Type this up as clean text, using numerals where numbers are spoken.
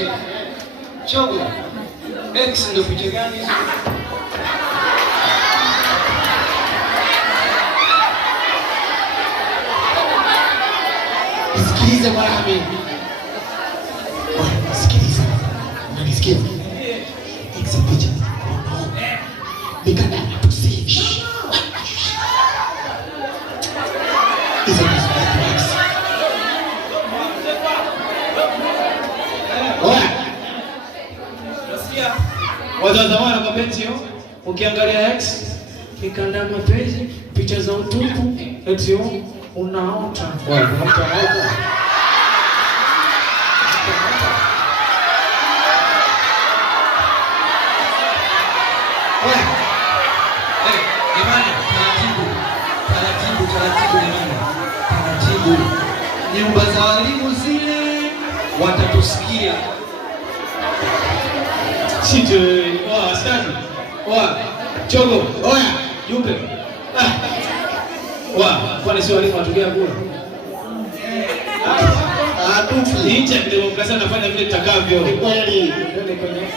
eti chogo X ndio picha gani hizo? Sikiliza bwana mimi. Sikiliza. Unanisikia? X picha. Nikana tusivi. Hizo ni X. Nasikia watazamana kwa penzi hiyo. Ukiangalia X ikanda mapenzi, picha za utupu, eti unaota. Unaota. Jamani, taratibu jamani. Taratibu. Nyumba za walimu zile watatusikia. Sije, asante. Chogo, Jupe. Kwani si walimu watugea kula? Tufi. Nje demokrasia nafanya vile takavyo. Kweli. Kwenye